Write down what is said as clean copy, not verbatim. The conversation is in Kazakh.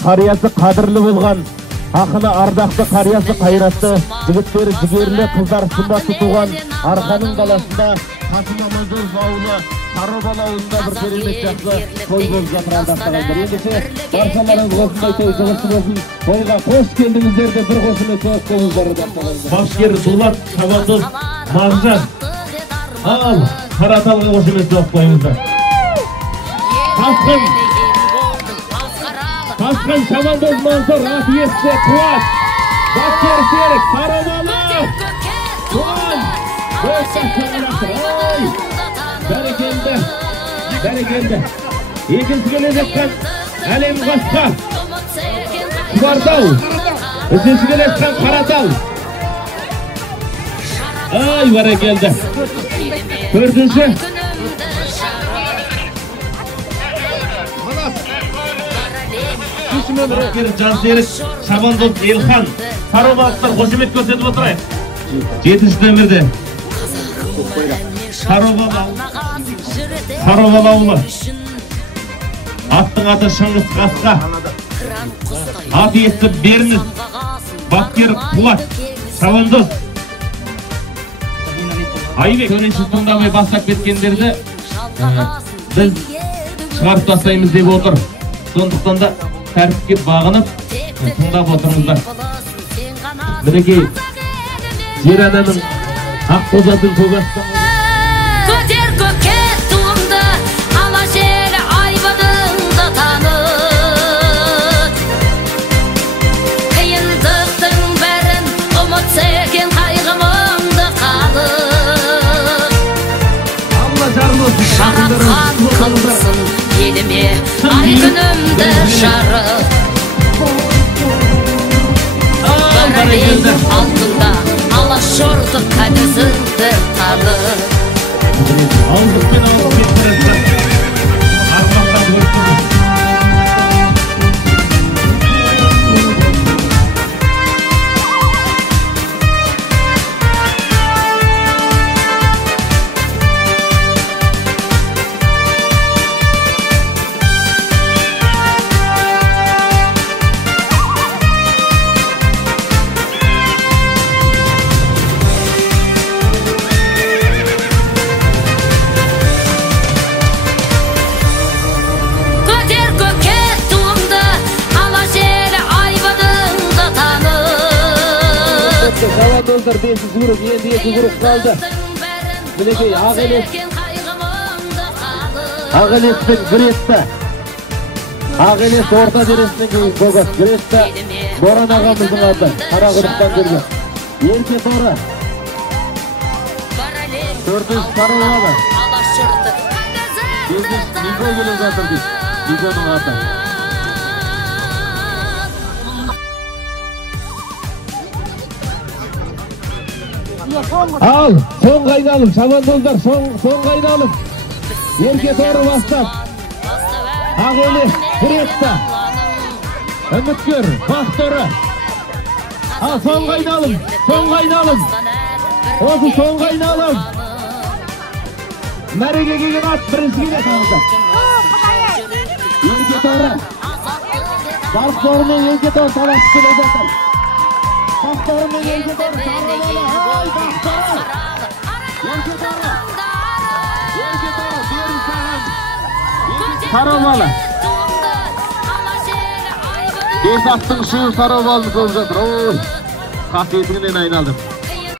қариясы қадірлі болған, ақыны ардақты, қариясы қайратты, жігіттері жігерлі, қыздар сымбатты туған Арқаның даласында Қасым Аманжолов ауылы Сарыбал ауылында бір керемет жақсы той болып жатыр алдақтағандар. Ендеше баршаларыңыз осындай той жығысы болсын. Тойға қош келдіңіздер де бір қошемет соғыс болыңыздар. Бапкер Дулат, Шабандоз, Мағжан. Ал, Қараталға қошемет соғыс қойыңыздар. Тасқын, Шабандоз, Мансұр, Атиесте, Қуат, Бапкер Серік, Сарыбалы, Қуан, бәрекелді, бәрекелді. Екінші келе жатқан Әлем Қасқа, Шұбартау, үшінші келе жатқан Қаратал. Ай, бәрекелді. Төртінші. Жансерік, Шабандоз, Елхан, Сарыбалықтар қошемет көрсетіп отырайық. Жетінші нөмірде Сарыбал ауылы. Аттың аты Шыңғыс Қасқа. Ат иесі Берніс, Бапкер Қуат, Шабандоз. Айбек, төрінші тыңдамай бастап кеткендерді біз шығарып тастаймыз деп отыр. Сондықтан да тәртіпке бағынып тыңдап отырыңыздар. Мінекей жер ананың ақ қозатын көгастан көтер көкке туымды ала жел айбыныңды танып қиындықтың бәрін ұмытсекен қайғымыңды қалып жаратқан қылсын еліме ай күнімді жарып бар әлем алдында алашорды кәдізіңді танып Aldıktan alıp getirirsen Armağdan görüşürüz. Şabandozlar 500 grup, енді 2 grup kaldı. Мінекей Ағелес пен Гретті. Ағелес орта дересінен кейін Богас Гретті. Боран ағамыздың алды, қара ғырықтан келген. Ерке Торы. Төртінші Сарыбалы. Бесінші Нико келе жатыр дейді. Никоның аты. Al, son kaynalım, Şabandozlar, son kaynalım. Yerke doğru bastap. Ağeli, Gretta. Ümitkör, Baktor'a. Al, son kaynalım, Osu son kaynalım. Merege gegen at, birinci gele kaldı. Yerke doğru. Baktor'un yerke doğru savaş kile zaten. Baktor'un yerke doğru Sarabalı. Beş attың şu Sarabalı'nı ko'rib жатыр. Qasiyetinden ayналдым.